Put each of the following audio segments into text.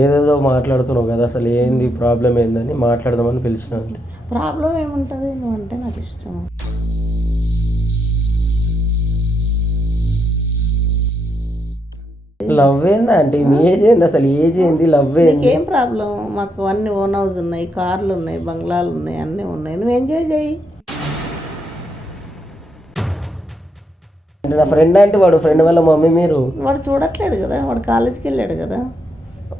ఏదేదో మాట్లాడుతున్నావు కదా అసలు ఏంది ప్రాబ్లం ఏందని మాట్లాడదామని పిలిచిన అంతే. ప్రాబ్లం ఏముంటుంది? నువ్వు అంటే నాకు ఇష్టం. లవ్ ఏందా అంటే? మీ ఏజ్ ఏంది? అసలు ఏజ్ ఏంది? లవ్ ఏంది? నీకేం ప్రాబ్లం మాకు అన్ని ఓన్ హౌస్ ఉన్నాయి కార్లు ఉన్నాయి బంగ్లాలు ఉన్నాయి అన్నీ ఉన్నాయి. నువ్వు ఎంజాయ్ చేయి. అంటే నా ఫ్రెండ్ అంటే వాడు ఫ్రెండ్ వాళ్ళ మమ్మీ మీరు? వాడు చూడట్లేడు కదా వాడు కాలేజీకి వెళ్ళాడు కదా.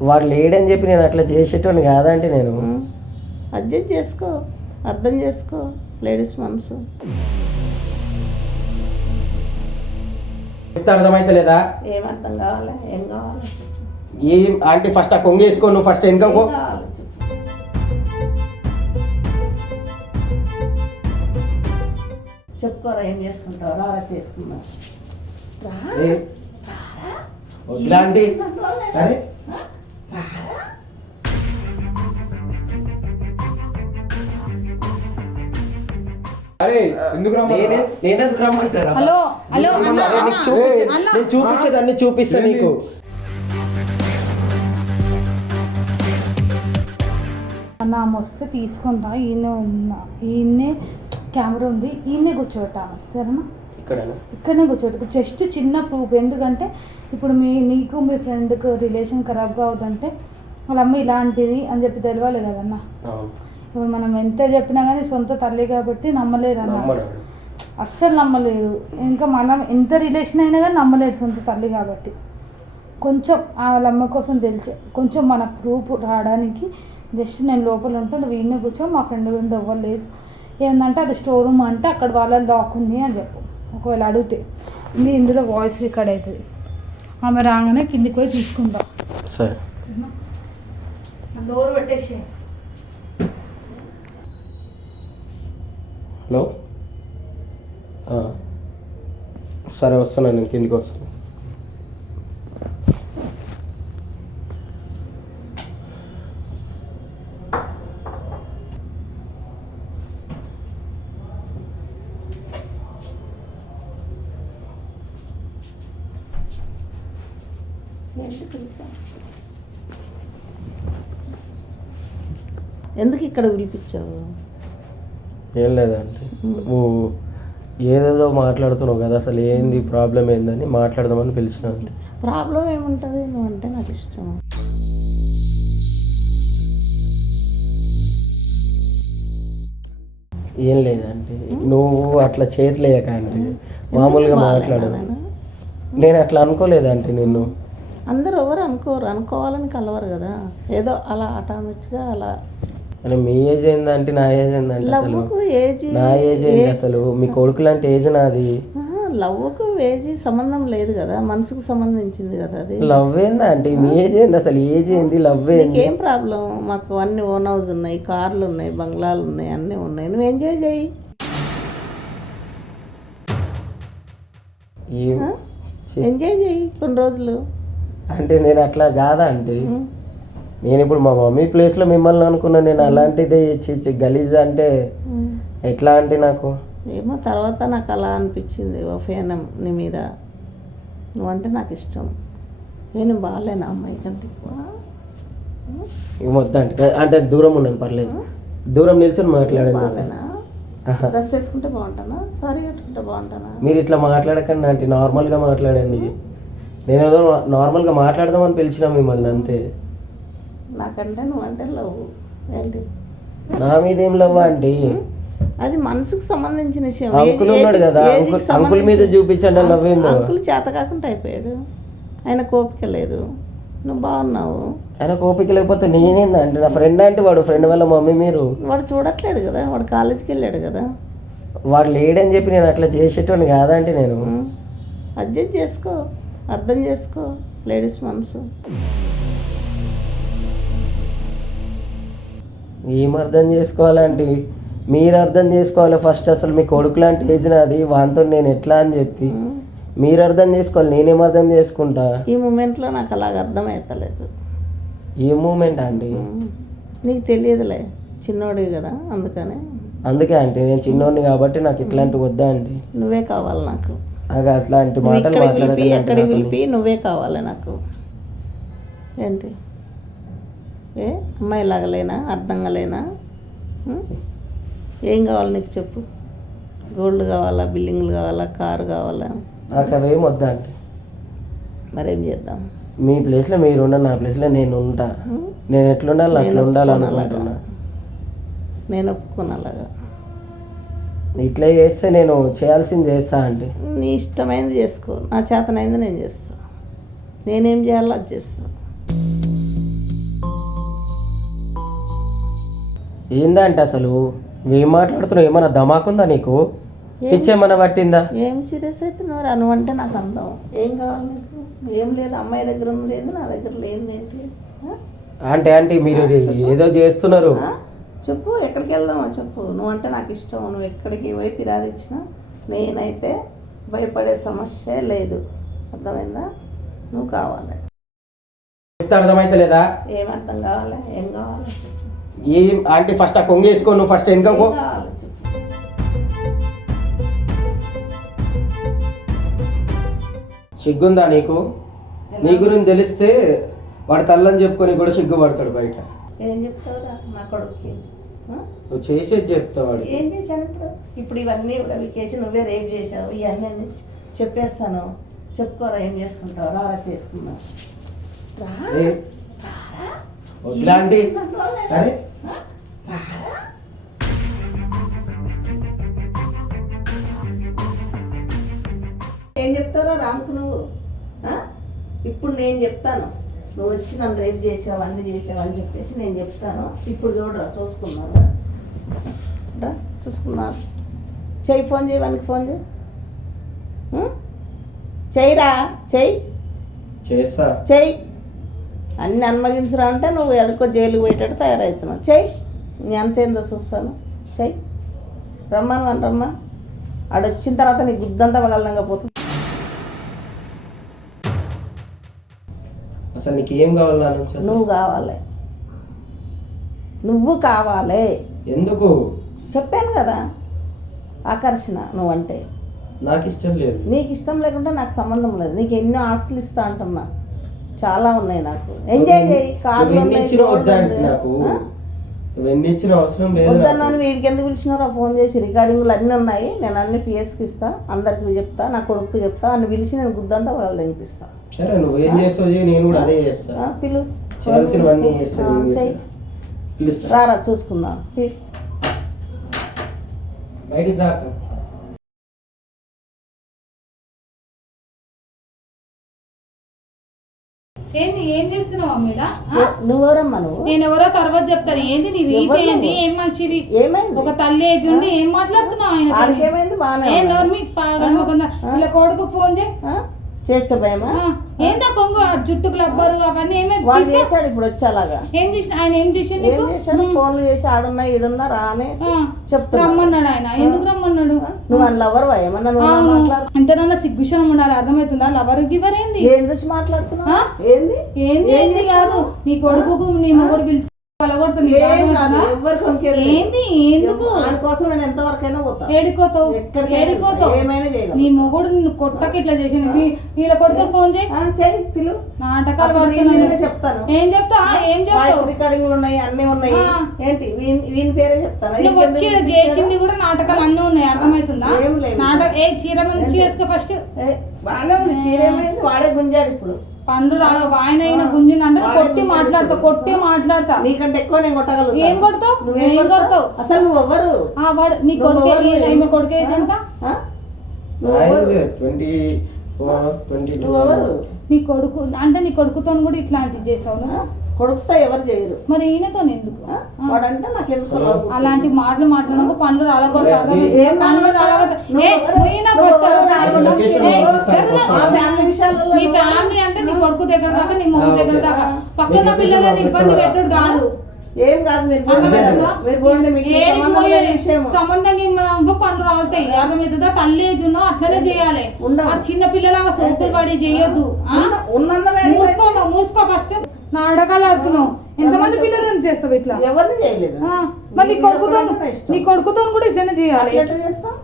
వాడు లేడని చెప్పి నేను అట్లా చేసేటోని కాదంటే నేను. అడ్జస్ట్ చేసుకో అర్థం చేసుకో లేడీస్ మనసు. చెప్తే అర్థమైతే లేదా? ఏం అర్థం కావాలి? ఏం కావాలి? ఏం ఆంటీ ఫస్ట్ ఆ కొంగ వేసుకో నువ్వు ఫస్ట్ వెనక. ఏం కావాలి చెప్పు. చెప్పుకోరా ఏం చేసుకుంటావు? రా చేసుకుందాం. రా వద్దులే నేనెందుకు రమ్మంటారా? హలో హలో నేను చూపించేదాన్ని చూపిస్తా నీకు. అన్న ఆమె వస్తే తీసుకుంటా. ఈయనే ఉన్నా ఈయన్నే కెమెరా ఉంది. ఈయనే కూర్చోబెట్టాలి. సరేనా? ఇక్కడనా. ఇక్కడనే కూర్చోబెట్టు జస్ట్ చిన్న ప్రూఫ్. ఎందుకంటే ఇప్పుడు మీ నీకు మీ ఫ్రెండ్కి రిలేషన్ ఖరాబ్ కావద్దంటే వాళ్ళ అమ్మ ఇలాంటిది అని చెప్పి తెలియాలి కదన్న. ఇప్పుడు మనం ఎంత చెప్పినా కానీ సొంత తల్లి కాబట్టి నమ్మలేరు అన్న అస్సలు నమ్మలేదు. ఇంకా మనం ఎంత రిలేషన్ అయినా కానీ నమ్మలేడు సొంత తల్లి కాబట్టి. కొంచెం వాళ్ళ అమ్మ కోసం తెలిసి కొంచెం మన ప్రూఫ్ రావడానికి జస్ట్ నేను లోపల ఉంటే నువ్వు ఈయన కూర్చో మా ఫ్రెండ్ గురించి అవ్వలేదు ఏంటంటే అది స్టోర్ రూమ్ అంటే అక్కడ వాళ్ళ లాక్ ఉంది అని చెప్పు. ఒకవేళ అడిగితే. ఇది ఇందులో వాయిస్ రికార్డ్ అవుతుంది. ఆమె రాగానే కిందికి పోయి తీసుకుందాం. సరే. డోర్ పెట్టేసి. హలో? ఆ. సరే వస్తున్నాను నేను కిందికి వస్తాను ఎందుకు పిలిచావు? ఎందుకు ఇక్కడ పిలిపించావు ఏం లేదండి. నువ్వు ఏదేదో మాట్లాడుతున్నావు కదా అసలు ఏంది ప్రాబ్లం ఏందని మాట్లాడదామని పిలిచిన అంతే. ప్రాబ్లం ఏముంటుంది? నువ్వు అంటే నాకు ఇష్టం. ఏం లేదండి. నువ్వు అట్లా చేయట్లేయక అంటే మామూలుగా మాట్లాడదు. నేను అట్లా అనుకోలేదంటే నిన్ను. అందరూ ఎవరు అనుకోరు. అనుకోవాలని కలవరు కదా. ఏదో అలా ఆటోమేటిక్గా అలా అని మీ ఏజ్ ఏందంటే నా ఏజ్ ఏందంటే అసలు? నా ఏజ్ ఏంది అసలు? మీ కొడుకు లాంటి ఏజ్ నాది? లవ్వుకు ఏజ్ సంబంధం లేదు కదా మనసుకు సంబంధించింది కదా అది. లవ్ ఏందా అంటే? మీ ఏజ్ ఏంది అసలు? ఏజ్ ఏంది? లవ్ ఏంది? నీకేం ప్రాబ్లం? మాకు అన్ని ఓన్ హౌస్ ఉన్నాయి కార్లు ఉన్నాయి బంగ్లాలు ఉన్నాయి అన్నీ ఉన్నాయి. నువ్వు ఎంజాయ్ చేయి. ఏం. ఎంజాయ్ చేయి కొన్ని రోజులు? అంటే నేను అట్లా కాదా అంటే? నేను ఇప్పుడు మా మమ్మీ ప్లేస్లో మిమ్మల్ని అనుకున్నా నేను అలాంటిదే చి చి గలీజ్ అంటే. ఎట్లా అంటే నాకు? ఏమో తర్వాత నాకు అలా అనిపించింది ఓ ఫేనం నీ మీద. నువ్వంటే నాకు ఇష్టం. నేను బాగాలేనా అమ్మాయి కంటే ఎక్కువ. ఇక మొత్తం అంటే అంటే దూరం ఉన్నాను పర్లేదు. దూరం నిల్చొని మాట్లాడండి. డ్రెస్ వేసుకుంటే బాగుంటానా? సారీ కట్టుకుంటే బాగుంటానా? మీరు ఇట్లా మాట్లాడకండి అంటే నార్మల్గా మాట్లాడండి. నేను ఏదో నార్మల్గా మాట్లాడదామని పిలిచిన మిమ్మల్ని అంతే. నాకంటే నువ్వంటే లవ్. ఏంటి? నా మీద ఏం లవ్వా అండి అది మనసుకు సంబంధించిన విషయం. అంకుల్ ఉన్నాడు కదా అంకుల్ మీద చూపించండి లవ్ ఏందో అంకుల్ చేత కాకుండా అయిపోయాడు. ఆయన కోపిక లేదు. నువ్వు బాగున్నావు. ఆయన కోపిక లేకపోతే నేనేందా అంటే నా ఫ్రెండ్ అంటే వాడు ఫ్రెండ్ వాళ్ళ మమ్మీ మీరు. వాడు చూడట్లేడు కదా వాడు కాలేజీకి వెళ్ళాడు కదా. వాడు లేడని చెప్పి నేను అట్లా చేసేటోని కాదంటే నేను? అడ్జస్ట్ చేసుకో అర్థం చేసుకో లేడీస్ మనసు. ఏం అర్థం చేసుకోవాలంటే? మీరు అర్థం చేసుకోవాలి. ఫస్ట్ అసలు మీ కొడుకు లాంటి ఏజ్ నాది. వాంతో నేను ఎట్లా అని చెప్పి. మీరు అర్థం చేసుకోవాలి. నేనేం అర్థం చేసుకుంటా? ఈ మూమెంట్లో నాకు అలాగ అర్థమవుతలేదు ఏ మూమెంట్ అండి? నీకు తెలియదులే. చిన్నోడివి కదా అందుకనే. అందుకే అంటే నేను చిన్నోడిని కాబట్టి నాకు ఇట్లాంటి వద్దా అండి? నువ్వే కావాలి నాకు. నాకు అట్లాంటి మాటలు నువ్వే కావాలి నాకు. ఏంటి? ఏ? అమ్మాయిలాగా లేనా? అర్థంగా లేనా? ఏం కావాలి నీకు చెప్పు. గోల్డ్ కావాలా? బిల్డింగ్లు కావాలా? కారు కావాలా? నాకు అవేం వద్దా అంటే మరేం చేద్దాం? మీ ప్లేస్లో మీరు ఉండండి నా ప్లేస్లో నేను ఉంటా? నేను ఎట్లుండాలి అట్లా నేను ఉండాలనుకుంటున్నా నేను ఒప్పుకోను అలాగా. ఇట్లా చేస్తే నేను చేయాల్సింది చేస్తా అంటే నీ ఇష్టమైంది చేసుకో. నా చేతనైంది నేను చేస్తా. నేనేం చేయాలో అది చేస్తా. ఏందంటే అసలు? ఏం మాట్లాడుతున్నావు? ఏమన్నా ధమాకుందా నీకు? పిచ్చేమన్నా పట్టిందా? ఏం సీరియస్ అవుతున్నావు? రా నువ్వు అంటే నాకు అందం. ఏం కావాలి నీకు? ఏం లేదు. అమ్మాయి దగ్గర ఏంది నా దగ్గర లేనిది ఏంటి? ఆ? అంటే అంటే మీరు ఏదో చేస్తున్నారు. ఆ? చెప్పు. ఎక్కడికి వెళ్దామో చెప్పు. నువ్వు అంటే నాకు ఇష్టం. నువ్వు ఎక్కడికి పోయి ఫిర్యాదు ఇచ్చినా నేనైతే భయపడే సమస్య లేదు. అర్థమైందా? నువ్వు కావాలి. చెప్తే అర్థమైతే లేదా ఏం అర్థం కావాలి? ఏం కావాలి? చెప్పు. ఏం ఆంటీ ఫస్ట్ ఆ కొంగ వేసుకో నువ్వు ఫస్ట్ వెనక పో. ఏం కావాలి చెప్పు సిగ్గుందా నీకు? నీ గురించి తెలిస్తే వాడు తల్లని చెప్పుకొని కూడా సిగ్గుపడతాడు బయట. ఏం చెప్తావురా కొడుక్కి? నువ్వు చేసేది చెప్తావు వాడు ఏం చేశాను ఇప్పుడు? ఇప్పుడు ఇవన్నీ కూడా వికేసి నువ్వే రేపు చేసావు ఇవన్నీ చెప్పేస్తాను. చెప్పుకోరా ఏం చేసుకుంటావు? రా రా చేసుకుందాం. రా ఏ, చెప్తావురా రాముకు నువ్వు? ఇప్పుడు నేను చెప్తాను. నువ్వు వచ్చి నన్ను రేపు చేసావు అన్ని చేసావు అని చెప్పేసి నేను చెప్తాను. ఇప్పుడు చూడరా చూసుకున్నాను చూసుకున్నాను చెయ్యి ఫోన్ చేయి వానికి ఫోన్ చేయి? చెయ్యిరా చెయ్యి. చేస్తా. చెయ్యి. అన్ని అన్మగించరా అంటే నువ్వు ఎడుకో జైలుకి పోయేటట్టు తయారవుతున్నావు. చెయ్యి. నీ అంతేందో చూస్తాను. చెయ్యి రమ్మను అని రమ్మా. ఆడు వచ్చిన తర్వాత నీ గుద్దంతా పగలనంగా పోతుంది అసలు నీకు ఏం కావాలి నా నుంచి అసలు? నువ్వు కావాలి. నువ్వు కావాలి. ఎందుకు? చెప్పాను కదా. ఆకర్షణ నువ్వంటే. నాకు ఇష్టం లేదు. నీకు ఇష్టం లేకుంటే నాకు సంబంధం లేదు. నీకు ఎన్నో ఆస్తులు ఇస్తా అంటున్నా. చాలా ఉన్నాయి నాకు. ఎంజాయ్ చేయి. కార్లు నువ్వు ఎన్ని ఉన్నాయి, ఇచ్చినా gold వద్దా ఉంది. అంటే నాకు. ఆ? ఇచ్చిన అవసరం లేదు నాకు. వద్దన్నాను వీడికి ఎందుకు పిలిచినారో ఫోన్ చేసి రికార్డింగ్లు అన్నీ ఉన్నాయి. నేను అన్ని పిఎస్కి ఇస్తా అందరికి చెప్తా నా కొడుకు చెప్తా అని పిలిచి నేను గుద్దంతా వాళ్ళు తెగిపిస్తా సరే నువ్వు ఏం చేస్తావు చేయి నేను కూడా అదే చేస్తా. పిలు. చేయాల్సినవన్నీ ఆ, చేస్తాను చెయ్యి పిలుస్తా. రారా చూసుకుందాం. బయటికి రాక. ఏంది ఏం చేస్తున్నావు అమ్మీలా నువ్వెవరమ్మా నువ్వు? నేను ఎవరో తర్వాత చెప్తాను. ఏంది నీ రీతి ఏంది? ఏం మంచిది ఏమైంది? ఒక తల్లి ఏజ్ ఉండి ఏం మాట్లాడుతున్నావు ఆయన ఏమైంది? బాగానే ఏం. నోరు పాగలమొకందా ఇలా కొడుకు ఫోన్ చేయి ఆ? చేస్తే భయమా? ఏందా కొంగు? ఆ జుట్టుకు లబ్బరు అవన్నీ ఏమే వాడు. చేశాడు ఇప్పుడు వచ్చేలాగా. ఏం చేసిన? ఆయన ఏం చేసిండు ఏం నీకు చేశాడు ఫోన్లు చేసి ఆడున్నా ఈడున్నా రానే ఆ, చెప్తున్నా రమ్మన్నాడు ఆయన. ఎందుకు రమ్మన్నాడు? నువ్వు అని లవర్ ఏమన్నా నువ్వు అవును. మాట్లాడు. ఎంతనన్నా సిగ్గుశనం ఉండాలి అర్థమవుతుందా? లవర్ గివర్ ఏంది? ఏం చూసి మాట్లాడుతున్నావు? ఆ? ఏంది? ఏంది? ఏం ఏంది కాదు. నీ కొడుకు నీ మొగుడు పిలిచి కలగొడుతుంది. ఏం కాదు ఎవ్వరు కొనుక్కెళ్ళలేదు. ఏంది ఎందుకు? ఏడికోతావు ఏడికోతావు. నీ మొగుడు నిన్ను కొట్టకి ఇట్లా చేసింది. వీ- వీళ్ళ కొడుకు ఫోన్ చేయి. పిలు. నాటకాలు పడుతున్నాయి. చెప్తాను. ఏం చెప్తా ఏం చెప్తావు? వాయిస్ రికార్డింగ్లు ఉన్నాయి అన్ని ఉన్నాయి. ఏంటి? వీని పేరే చెప్తాను? నువ్వు వచ్చి చేసింది కూడా నాటకాలు అన్నీ ఉన్నాయి. అర్థమవుతుందా. నాటక ఏ చీర మంచి చేసుకో ఫస్ట్ బాగానే ఉంది. సీరియమైంది వాడే గుంజాడు ఇప్పుడు. పండు ఆయన అయిన గుంజిన అంటే కొట్టి గుంజాడు. మాట్లాడతా ఇప్పుడు. కొట్టి మాట్లాడతా. నీకంటే ఎక్కువ నేను ఏం కొడతావు? ఏం కొడతావు? అసలు నువ్వు ఎవ్వరు? ఆ వాడు నీ కొడుకే ఈమె కొడుకే ఏజ్ ఎంత? ట్వంటీ ట్వంటీ నీ కొడుకు అంటే నీ కొడుకుతో కూడా ఇట్లాంటివి చేసావు? నువ్వు? కొడుకుతో ఎవరు చేయరు. మరి ఈయనతో ఎందుకు? వాడంటే నాకు ఎందుకు? అలాంటి మాటలు మాట్లాడినాక పండ్లు రాలగొడతా ఏం పండ్లు రాలగొడతా ఏ పోయినా ఫస్ట్ రాకుండా ఏ, జరుగు. ఆ ఫ్యామిలీ విషయాలలో నీ ఫ్యామిలీ అంటే నీ కొడుకు దగ్గర దాకా నీ మొగ్గు దగ్గర దాకా. పక్కన పిల్లలని ఇబ్బంది పెట్టుడు కాదు. ఏం కాదు మీరు? మీరు పోండి మీకు సంబంధం లేని విషయం సంబంధంగా ఇంకో పనులు రాలుతాయి అర్థమవుతుందా? తల్లి ఏజ్ ఉన్నో అట్లనే చేయాలి. చిన్న పిల్లలాగా సోపులు పడి చేయొద్దు. వేడి మూసుకో ఫస్ట్. నాటకాలు ఆడుతున్నావు ఎంతమంది పిల్లలను చేస్తావు ఇట్లా? ఎవరిని చేయలేదు. మరి నీ కొడుకుతో నా. నీ కొడుకుతో కూడా ఇట్లనే చేయాలి. ఎట్లా చేస్తాం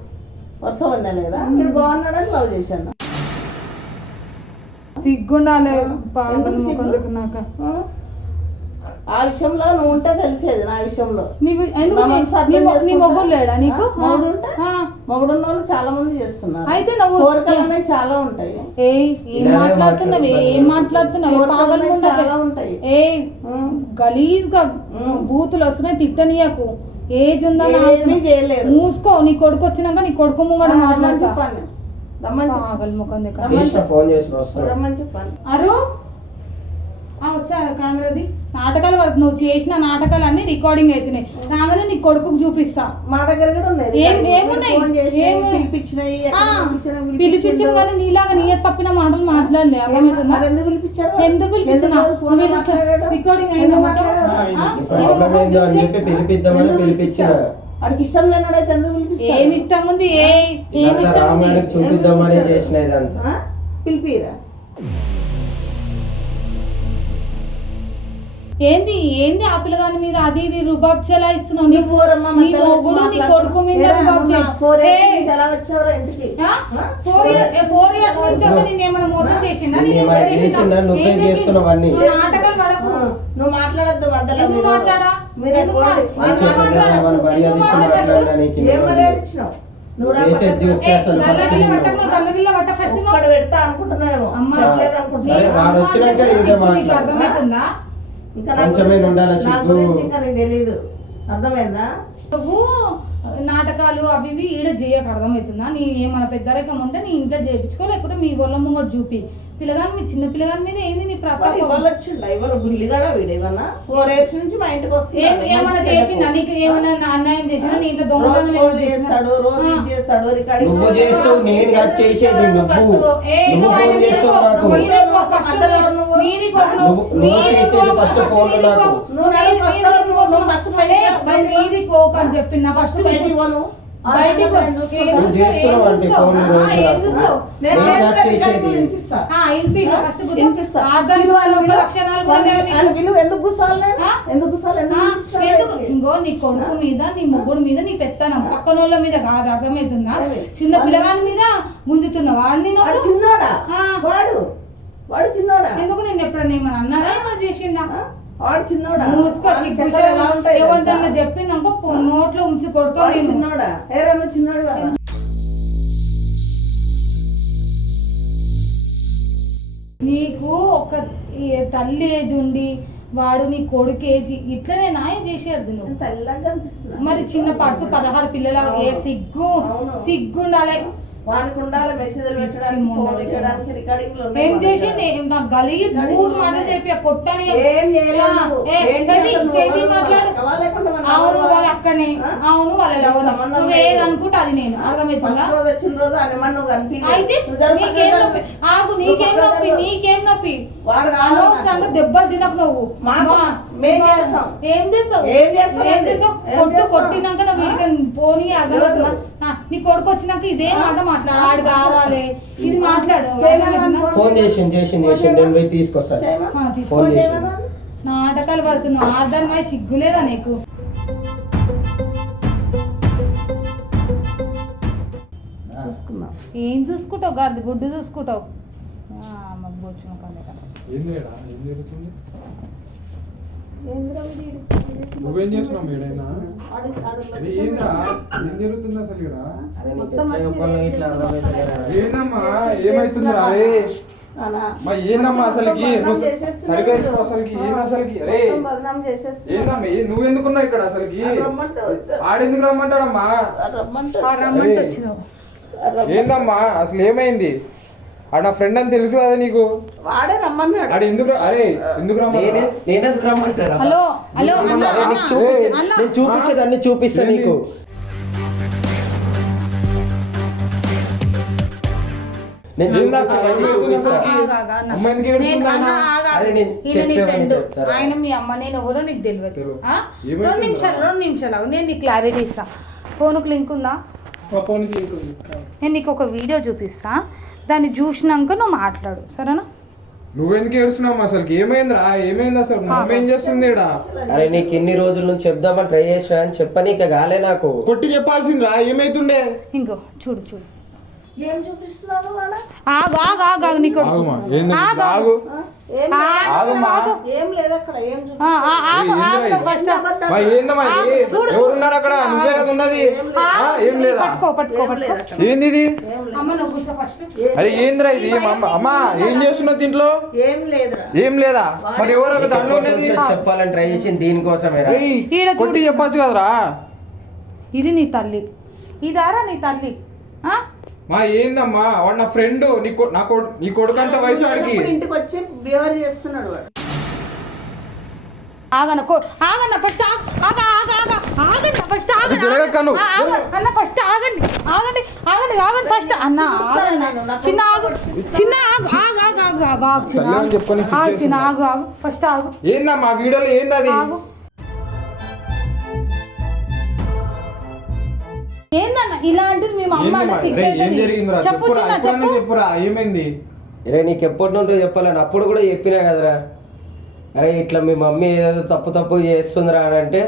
వరుస ఉందని కదా ఇక్కడ బాగున్నాడని లవ్ చేశాను. సిగ్గుండాలి పాపం ఎందుకు సిగ్గు? కొందరికి నాకు ఆ? విషయంలో నువ్వు ఉంటే తెలిసేది నా విషయంలో. నా నీ- మనసు అర్థం నీ మొ- నీ చేసుకుంటా. మొగ్గులు లేడా నీకు? మొగుడు ఉంటే? మొగుడున్న వాళ్ళు చాలా మంది చేస్తున్నారు. అయితే నువ్వు కోరికలు అనేవి చాలా ఉంటాయి. ఏయ్ ఏం ఇలానే మాట్లాడుతున్నావు? ఏం మాట్లాడుతున్నావు? పాగలు చాలా ఉంటాయి. ఏ. గలీజ్గా బూతులు వస్తున్నాయి తిట్టనీయకు. ఏజ్ ఉందా ఏమీ చేయలేరు. మూసుకో నీ కొడుకు వచ్చినాక నీ కొడుకు ముంగడ మాట్లాడతా. చెప్పాను రమ్మని చెప్పు. పాగల్ ముఖం దగ్గర. చేసిన ఫోన్ చేసి వస్తాను రమ్మని చెప్పాను అరు? వచ్చా కెమెరాది? నాటకాలు పడుతుంది నువ్వు చేసిన నాటకాలు అన్ని రికార్డింగ్ అవుతున్నాయి రాగానే నీ కొడుకుకు చూపిస్తా. మా దగ్గర కూడా ఉన్నాయి. ఏం-. ఏమున్నాయి? పిలిపించినా. కానీ నీలాగా నీ తప్పిన మాటలు మాట్లాడలే. అర్థమవుతుందా? మరి ఎందుకు పిలిపించారు? ఎందుకు పిలిపించిన? రికార్డింగ్ అయిందా పిలిపిద్దామని పిలిపించారు? వాడికి ఇష్టం లేనాడైతే ఎందుకు పిలిపిస్తారు? ఏమి ఇష్టం ఉంది? ఏ ఏమి ఇష్టం ఉంది? చూపిద్దామని చేసిన ఇదంతా. ఆ? పిలిపిరా ఏంది ఏంది ఆ పిల్లగాని మీద అది ఇది రుబాబ్ చెలాయిస్తున్నావు నీ నువ్వు ఊరమ్మ నీ మొగుడు. కొడుకు మీద రుబాబ్. ఫోర్ ఇయర్స్ ఇయర్స్ నుంచి వస్తే నేను ఏమైనా మోసం చేసిందా నాటకాలు పడకు నువ్వు మాట్లాడద్దు మధ్యలో. మాట్లాడా? పెడతా అమ్మా, ఇంకా నా గురించి- ఉండాలి నా. గురించి ఇంకా నీకు తెలియదు అర్థమైందా? నువ్వు నాటకాలు అవి ఇవి ఈడ చేయక అర్థమవుతుందా? నీ ఏమైనా పెద్ద రకం ఉంటే నీ ఇంట్లో చేయించుకో లేకపోతే మీ వాళ్ళ ముంగడు చూపి. పిల్లగాని మీ చిన్న పిల్లగాని మీద ఏంది నీ వాడు ప్రతాపం ఇవాళ వచ్చిండ ఇవాళ బుల్లిగాడ వీడు ఏమన్నా? ఫోర్ ఇయర్స్ నుంచి మా ఇంటికి ఏం వస్తున్నాడు ఏమైనా మంచి చేసిందా. నీకు ఏమైనా నా అన్యాయం చేసినా నీ ఇంట్లో రోజు దొంగతనం ఫోన్ ఏమైనా చేసినా? చేస్తాడు రోజు ఆ. ఇది చేస్తాడు రికార్డింగ్ నువ్వు చేస్తావు నేను కాదు చేసేది నువ్వు. ఏ, నువ్వు నువ్వు ఫోన్ ఆయన చేస్తావు మీదికో, నాకు? మీదికో, first మధ్యలో నువ్వు- మీదికో, నువ్వు- నువ్వు నాకు. నువ్వు రా. మీదికో అని చెప్పిన ఫస్ట్ బయటికి ఫస్ట్? ఇంకో నీ కొడుకు మీద నీ మొగ్గుడు మీద నీ పెత్తనం పక్కన వాళ్ళ మీద కాదు అర్థమవుతుందా. చిన్న పిల్లగాని మీద గుంజుతున్నావు వాడిని చిన్నోడా. వాడు చిన్నోడా? ఎందుకు నేను ఎప్పుడన్నా ఏమన్నా అన్నాడా? ఏమన్నా చేసిండా? వాడు చిన్నోడా? మూసుకో పొ- నోట్లో ఉంచి నేను. చిన్నోడా? ఏరా చిన్నోడు నీకు ఒక తల్లి ఏజ్ ఉండి వాడు నీ కొడుకు ఏజ్ ఇట్లనే నాయ చేసేది నువ్వు. మరి చిన్న పర్సు పదహారు పిల్లల ఏ సిగ్గు అవును. సిగ్గు ఉండాలి వానికి ఉండాలి మెసేజ్లు పెట్టడానికి మొన్న ఫోన్ చేయడానికి రికార్డింగ్లో ఏం చేసి నే- నాకు గలీజ్ బూత్ మాట చెప్పి కొట్టని ఏం చేయలేదు మాట్లాడు. అవును? వాళ్ళ అక్కనే? అవును వాళ్ళ ఎవరు? నువ్వు అది నేను. అర్థమవుతుందా ఫస్ట్ రోజు వచ్చిన రోజు అనేమని నువ్వు కనిపించలేదు. అయితే నువ్వు జర నీకేం పక్కన నొప్పి? జరుగు. ఆగు నువ్వు నీకేం పక్కన నొప్పి? జరుగు. నీకేం నొప్పి? వాడు కావాలి అనవసరంగా నాకు. దెబ్బలు తినకు నువ్వు. ఏం చేస్తావు? ఏం ఏం కొట్టు? కొట్టినాక నా వీడికి పోనీ అర్థమవుతుందా నీ కొడుకు వచ్చినాక ఇదే మాట మాట్లాడు ఆడు కావాలి. ఇది మాట్లాడు. ఫోన్ చేసింది చేసింది చేసింది నేను పోయి తీసుకొస్తాను. ఫోన్ చేసి? నాటకాలు పడుతున్నావు. ఆర్ధనమై సిగ్గులేదా నీకు? చూసుకున్నాం ఏం చూసుకుంటావు? గడ్డి గుడ్డు చూసుకుంటావు. బొచ్చు ముఖం దగ్గర. ఏంది ఈడ? ఏం జరుగుతుంది ఏందిరా వీడు? నువ్వేం చేస్తున్నావు మీడైనా ఏంద్రా? ఏం జరుగుతుంది అసలు ఇక్కడ? ఏందమ్మా? ఏమైతుందిరా? అరే. నానా, మా ఏందమ్మా అసలుకి. సరిగా అసలుకి? ఏంది అసలుకి? అరే. ఏందమ్మా? ఏ- నువ్వెందుకున్నావు ఇక్కడ అసలుకి. ఆడెందుకు రమ్మంటాడమ్మా? ఏందమ్మా? అసలు ఏమైంది? ఆడ నా ఫ్రెండ్ అని తెలుసు కదా నీకు వాడే రమ్మన్నాడు ఆడ ఎందుకు రా- అరే ఎందుకు నేనే రమ్మన్నా నేనెందుకు రమ్మంటారా హలో హలో నీకు అన్న, అరే, నీకు అన్న, చూపించే- అన్న. నేను చూపించేదాన్ని చూపిస్తా ఏంది? నీకు నేను ఏందా చూపించేదాన్ని చూపిస్తా ఆగు, ఆగు, అన్న. అమ్మ ఎందుకు నేను- ఏడుస్తుంది అన్న, ఆయన? ఆగు, ఆగు. అరే, నేను ఈయన నీ చెప్పేవాడిని ఫ్రెండ్ చెప్తారా? ఆయన మీ అమ్మ నేను ఎవరో నీకు తెలియదు తెలియదు. ఆ? ఏమైతుందిరా? రెండు నిమిషాలు రెండు నిమిషాలు ఆగు. నేను నీకు క్లారిటీ ఇస్తా ఫోన్కి లింక్ ఉందా నేను నీకు ఒక వీడియో చూపిస్తా దాన్ని చూసినాక నువ్వు మాట్లాడు సరేనా? నువ్వెందుకు ఏడుస్తున్నావు అసలుకి? ఏమైందిరా? ఏమైంది అసలు? మమ్మీ ఏం చేస్తుంది ఈడ? అరే నీకు ఎన్ని రోజుల నుంచి చెప్దామని ట్రై చేసిన అని చెప్పనీక కాలే నాకు. కొట్టి చెప్పాల్సిందిరా ఏమైతుండే? ఇంకో చూడు చూడు. ఏం చూపిస్తున్నాను నాన్న? ఆగు ఆగు ఆగు ఆగు నీకు. ఆగుమా? ఏంది? ఆగు. ఆగు. ఆ? ఏం ఆ, లేదు. ఆగుమా. ఏం లేదు అక్కడ. ఏం ఎవరున్నారు నువ్వే కదా ఉన్నది. ఆ, ఏం లేదా? పట్టుకో పట్టుకో పట్టుకో. ఏంది ఇది? అరే ఏందిరా ఇది? అమ్మ అమ్మా ఏం చేస్తున్నావు దీంట్లో? ఏం లేదురా. ఏం లేదా? మరి ఎవరు ఒక దాంట్లో చెప్పాలని ట్రై చేసింది దీనికోసమే. కొట్టి చెప్పొచ్చు కదరా. ఇది నీ తల్లి. ఇదారా నీ తల్లి? ఆ? మా ఏందమ్మా? వాడు నా ఫ్రెండ్. నీ కొ- నా కొడు నీ కొడుకు అంత వయసు వాడికి. ఇంటికి వచ్చి బిహేవ్ చేస్తున్నాడు వాడు. ఆగన్న కో ఆగన్న ఫస్ట్ ఆగ ఆగ ఆగ ఆగ ఆగండి ఫస్ట్ అది నువ్వు. అన్న ఫస్ట్ ఆగండి ఆగండి ఆగండి ఆగండి ఫస్ట్ అన్న ఆగన్న. చిన్న ఆగు చిన్న ఆగు ఆగు ఆగు ఆగు ఆగు ఆగు చిన్న తల్లి అని ఆగు. చెప్పుకొని సిక్ ఆగు చిన్న చేస్తున్నా. ఆగు ఆగు ఫస్ట్ ఆగు. ఏందమ్మా వీడియోలో ఏంది అది ఆగు. ఏందన్న? ఇలాంటిది మేము అమ్మ చెప్పు చెప్పురా చిన్న ఎప్పుడన్నా చెప్పు. చెప్పురా ఏమైంది? అరే నీకు ఎప్పటి నుండో చెప్పాలని అప్పుడు కూడా చెప్పినా కదరా. అరే ఇట్లా మీ మమ్మీ ఏదో తప్పు తప్పు చేస్తుందిరా అని అంటే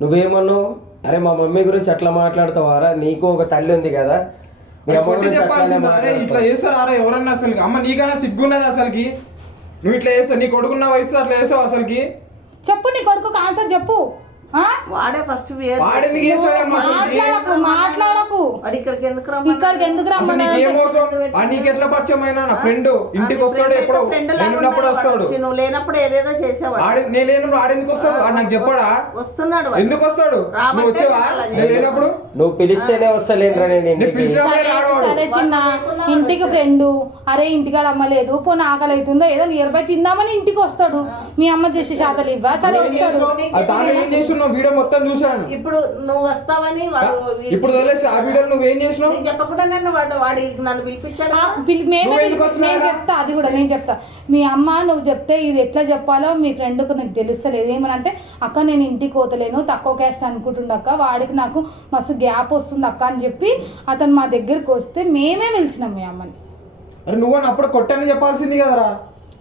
నువ్వేమన్నావు? అరే మా మమ్మీ గురించి అట్లా మాట్లాడతావారా నీకు ఒక తల్లి ఉంది కదా. ఇట్లా? చేస్తారు అరే ఎవరన్నా అసలు అమ్మ నీకన్నా సిగ్గున్నది అసలుకి? నువ్వు ఇట్లా చేస్తావు నీ కొడుకున్న వయసు అట్లా చేస్తావు అసలుకి? చెప్పు నీ కొడుకు ఆన్సర్ చెప్పు? వాడే ఫస్ట్ మాట్లాడకు వాడు ఇక్కడికి ఎందుకు ఇక్కడికి ఎందుకు అసలు రమ్మన్నాడు నీకేం అవసరం? ఆ నీకు ఎట్లా పరిచయం అయినా నా ఫ్రెండ్ ఇంటికి వస్తాడు ఎప్పుడు? నేను ఉన్నప్పుడు వస్తాడు. నువ్వు లేనప్పుడు ఏదేదో చేసేవాడు. ఆడి నేను లేనప్పుడు ఆడెందుకు వస్తాడు? ఆడు నాకు చెప్పాడా? వస్తున్నాడు వాడు. ఎందుకు వస్తాడు? నువ్వు వచ్చావా? అలా నేను లేనప్పుడు? నువ్వు పిలిస్తేనే వస్తలేనురా నేను నేను ఇంటికి. సరే సరే చిన్న ఇంటికి ఫ్రెండ్ అరే ఇంటికాడ అమ్మలేదు పోనీ ఆకలి అవుతుందో ఏదో నియర్ బై తిందామని ఇంటికి వస్తాడు. మీ అమ్మ చేసే శాతలు ఇవ్వా? సరే వస్తాడు? ఆ తాను ఏం చేస్తున్నావు? వీడియో మొత్తం చూసాను ఇప్పుడు నువ్వు వస్తావని వాడు ఇప్పుడు వదిలేసి ఆ వీడియోలో నువ్వేం చేసినావు? నేను చెప్పకుండా నన్ను వాడు వాడు నన్ను పిలిపించాడు. మేమే నువ్వు ఎందుకు? నేను చెప్తా అది కూడా నేను చెప్తా. మీ అమ్మ నువ్వు చెప్తే ఇది ఎట్లా చెప్పాలో మీ ఫ్రెండ్కు నాకు తెలుస్తలేదు. ఏమనంటే అక్క నేను ఇంటికి పోతలేను తక్కువ క్యాస్ట్ అనుకుంటుండక్క వాడికి నాకు మస్తు గ్యాప్ వస్తుంది అక్క అని చెప్పి అతను మా దగ్గరికి వస్తే మేమే పిలిచినాం మీ అమ్మని. అరే నువ్వు అప్పుడు కొట్టని చెప్పాల్సింది కదరా?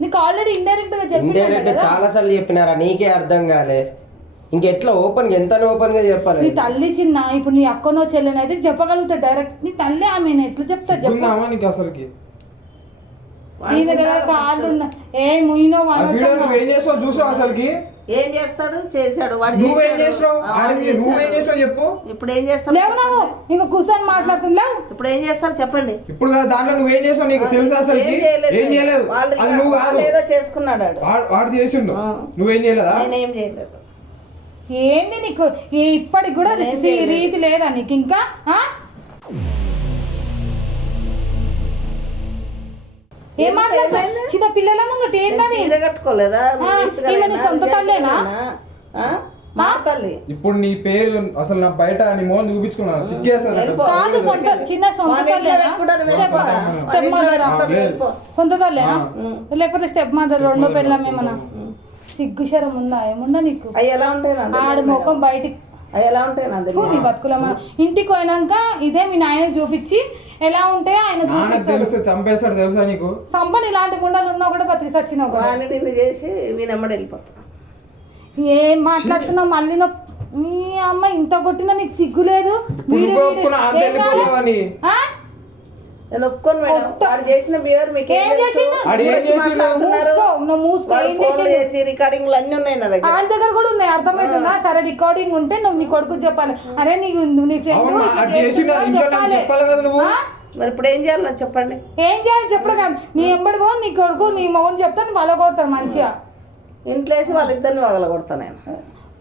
నీకు ఆల్రెడీ ఇండైరెక్ట్గా ఇండైరెక్ట్ చెప్పి చాలా సార్లు చెప్పినారా? నీకే అర్థం కాలే. ఇంకెట్లా ఓపెన్ ఎంత ఓపెన్గా చెప్పాలి నీ తల్లి చిన్న ఇప్పుడు నీ అక్కనో చెల్లెనైతే చెప్పగలుగుతా డైరెక్ట్. నీ తల్లి ఆమె ఎట్లా చెప్తా చెప్పు. ఉందామా నీకు అసలుకి? నీ దగ్గర కాళ్ళు ఉన్న ఏ ముయినో ఆ వీడియో నువ్వేం చేస్తావు చూసావు అసలుకి? ఏం చేస్తాడు? చేశాడు. వాడు నువ్వేం నువ్వేం చెప్పు. ఇప్పుడు ఏం చేస్తాడు లేవు నువ్వు. ఇంకా కూర్చొని ఇప్పుడు ఏం చేస్తారు చెప్పండి. ఇప్పుడు దాంట్లో నువ్వేం చేసావు నీకు తెలుసా ఏం చేయలేదు. అది నువ్వు కాదు. వాళ్ళు ఏదో చేసుకున్నాడు వాడు. వాడు వాడు చేసిండు. నువ్వేం చేయలేదా? నేనేం చేయలేదు. ఏంది నీకు? ఇప్పటికి కూడా. రీతి లేదా నీకు ఇంకా? ఏం? చిన్న పిల్లల ముంగట ఏందని? కట్టుకోలేదా? సొంత తల్లేనా? ఆ? మా తల్లి. ఇప్పుడు నీ పేరు అసలు నా బయట నీ మోహన్ చూపించుకున్నాను. కాదు సొంత చిన్న సొంత తల్లేనా? స్టెప్ మదరా. సొంత తల్లేనా. లేకపోతే స్టెప్ మదర్ రెండో mother, సిగ్గు శరం ఉందా? ఏముందా నీకు? అవి ఎలా ఉంటాయి నా తెలియదు ఆడి. ముఖం బయటికి అవి ఎలా ఉంటాయి నా తెలియదు. నీ బతుకులమ్మ ఇంటికి పోయినాక ఇదే మీ నాయన చూపించి ఎలా ఉంటే ఆయన చూపిస్తాడు. తెలిస్తే చంపేస్తాడు తెలుసా నీకు? సంపని ఇలాంటి గుండెలు ఉన్నా కూడా బతికి సచ్చినావు కదా. వాడిని నిన్ను చేసి వీనమ్మడి వెళ్ళిపోతా. ఏం మాట్లాడుతున్నావు? మళ్ళీ నీ అమ్మ ఇంత కొట్టినా నీకు సిగ్గు లేదు. వీడి- నువ్వు వీడి- ఒప్పుకున్నా అంత ఏం కావాలి? వెళ్ళిపోతావని ఆ? నేను ఒప్పుకోను మేడం. వాడు చేసిన మీకు ఏం చేసిండు? వాడు ఏం చేసిండు? మూసుకో, నువ్వు మూసుకో, ఏం ఫోన్లు చేసిండు? చేసి రికార్డింగ్లు అన్ని ఉన్నాయి నా దగ్గర. ఆయన దగ్గర కూడా ఉన్నాయి. అర్థమవుతుందా? సరే రికార్డింగ్ ఉంటే నువ్వు నీ కొడుకు చెప్పాలి. అరే నీకు నీ అవునా అది ఫ్రెండ్ చేసిన ఇంట్లో నాకు చెప్పాలి. కదా నువ్వు? మరి ఇప్పుడు ఏం చేయాలి? నాకు చెప్పండి. ఏం చేయాలి? చెప్పడు కాదు. నీ ఎంబడి పో నీ కొడుకు నీ మొగని చెప్తే నీ వల కొడతాడు మంచిగా. ఇంట్లో వేసి వాళ్ళిద్దరిని వగలగొడతా నేను.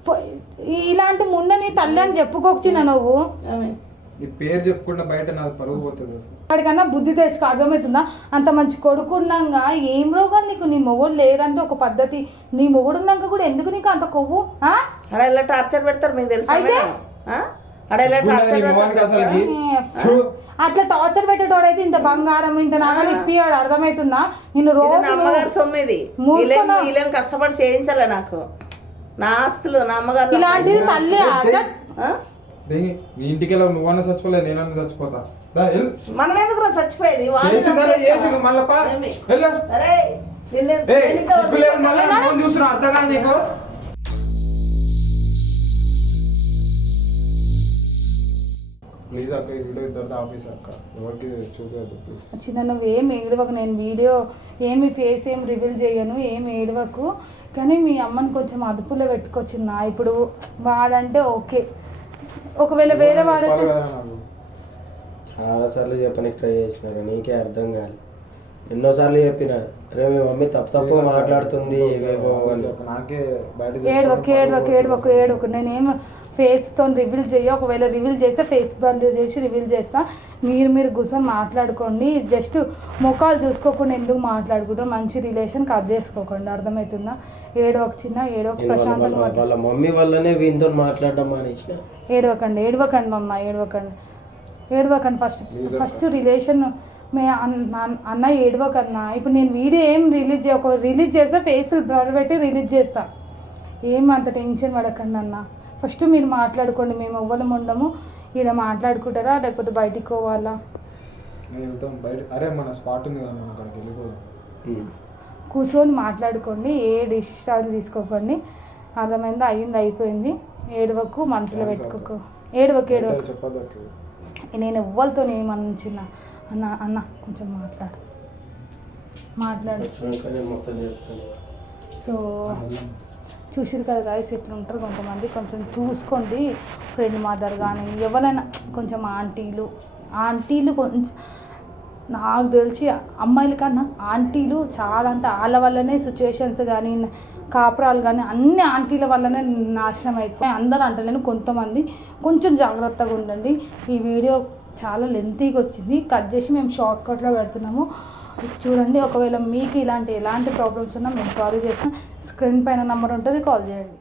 పో- ఇలాంటి ముండ నీ తల్లి అని చెప్పుకోవచ్చిన నువ్వు. ఆమె. నీ పేరు చెప్పుకుంటే బయట నాకు పరుగు పోతుంది అసలు. వాడికన్నా బుద్ధి తెచ్చుకో అర్థమవుతుందా? అంత మంచి కొడుకు ఉన్నాగా ఏం రోగాలు నీకు? నీ మొగుడు లేదంటే ఒక పద్ధతి. నీ మొగుడు ఉన్నాక కూడా ఎందుకు నీకు అంత కొవ్వు? ఆ? ఎలా టార్చర్ పెడతారు మీకు తెలుసా అయితే? టార్చర్ నీ మొహానికి పెడతారు అసలుకి? థు. అట్లా టార్చర్ పెట్టేటోడైతే ఇంత బంగారం ఇంత నగలు ఇప్పియాడు అర్థమవుతుందా? నేను ఇది రోజు నా అమ్మగారి సొమ్ము ఇది మూసుకున్నా. వీళ్ళేం వీళ్ళేం కష్టపడి చేయించాలే నాకు? నా ఆస్తులు నా అమ్మగారు ఇలాంటిది తల్లి నీ ఇంటికి వెళ్ళావు నువ్వన్నా చచ్చిపోలేదు నేనన్నా చచ్చిపోతా. దా, వెళ్ళు. మనం ఎందుకు చచ్చిపోయేది? వాళ్ళు చేసిందా చంపేస్తారా? చేసి నువ్వు మళ్ళా పా. వెళ్ళు. సిగ్గులేదు అర్థం కాదు నీకు. ప్లీజ్ అక్క ఈ వీడియో ఇద్దరితో ఆఫీస్ అక్క. ఎవరికి ప్లీజ్. చిన్న నువ్వు ఏం ఏడవకు నేను వీడియో ఏమి ఫేస్ ఏం రివీల్ చేయను ఏం ఏడవకు. కానీ మీ అమ్మని కొంచెం అదుపులో పెట్టుకొచ్చిందా ఇప్పుడు వాడంటే ఓకే. ఒకవేళ వేరే వాడైతే నాకు. చాలాసార్లు చెప్పడానికి ట్రై చేసినారు నీకే అర్థం కాదు ఎన్నోసార్లు చెప్పిన అరే మీ మమ్మీ తప్పు తప్పు మాట్లాడుతుంది please ఇవేవో అని. అక్క, నాకే బయట ఏడవకు ఏడవకు ఏడవకు ఏడవకు. నేనేం ఫేస్తో రివీల్ చేయ. ఒకవేళ రివీల్ చేస్తే ఫేస్ బంద్ చేసి రివీల్ చేస్తా. మీరు మీరు కూర్చొని మాట్లాడుకోండి. జస్ట్ ముఖాలు చూసుకోకుండా ఎందుకు మాట్లాడుకుంటారు? మంచి రిలేషన్ కట్ చేసుకోకండి. అర్థమవుతుందా? ఏడవకు చిన్న ఏడవకు నేను వాళ్ళ- ప్రశాంతంగా వాళ్ళ- మాట్లాడు. వాళ్ళ మమ్మీ వల్లనే వీనితో మాట్లాడడం మానేసిన? ఏడవకండి ఏడవకండి అమ్మ ఏడవకండి. ఏడవకండి ఫస్ట్ ఫస్ట్ రిలేషన్ మే అన్న అన్న ఏడవకన్నా. ఇప్పుడు నేను వీడియో ఏం రిలీజ్ చేయ ఒక రిలీజ్ చేస్తే ఫేసులు బ్లర్ పెట్టి రిలీజ్ చేస్తా. ఏం అంత టెన్షన్ పడకండి అన్న. ఫస్ట్ మీరు మాట్లాడుకోండి మేము ఎవ్వరం ఉండము. ఈడ మాట్లాడుకుంటారా లేకపోతే బయటికి పోవాలా? నేను వెళ్తాం బయట అరే మన స్పాట్ ఉంది కదా మనం అక్కడికి వెళ్ళిపోదాం. కూర్చొని మాట్లాడుకోండి ఏ డిసిషన్ తీసుకోకండి. అర్థమైంది? అయ్యింది అయిపోయింది. ఏడవకు మనసులో పెట్టుకోకు. ఏడవకు ఏడవకు. నేను ఎవ్వరితో ఏమనించిన అన్న అన్న కొంచెం మాట్లాడు. మాట్లాడు. సో చూసారు కదా గాయస్ ఎట్లా ఉంటారు కొంతమంది. కొంచెం చూసుకోండి. ఫ్రెండ్ మదర్ కానీ ఎవరైనా కొంచెం ఆంటీలు ఆంటీలు కొంచెం నాకు తెలిసి అమ్మాయిలు కన్నా ఆంటీలు చాలా అంటే వాళ్ళ వల్లనే సిచ్యువేషన్స్ కానీ కాపురాలు కానీ అన్ని ఆంటీల వల్లనే నాశనం అవుతాయి అందరూ అంటలేను కొంతమంది. కొంచెం జాగ్రత్తగా ఉండండి. ఈ వీడియో చాలా లెంతీగా వచ్చింది. కట్ చేసి మేము షార్ట్ కట్లో పెడుతున్నాము. చూడండి ఒకవేళ మీకు ఇలాంటి ఎలాంటి ప్రాబ్లమ్స్ ఉన్నా మేము సాల్వ్ చేసిన స్క్రీన్ పైన నెంబర్ ఉంటుంది కాల్ చేయండి.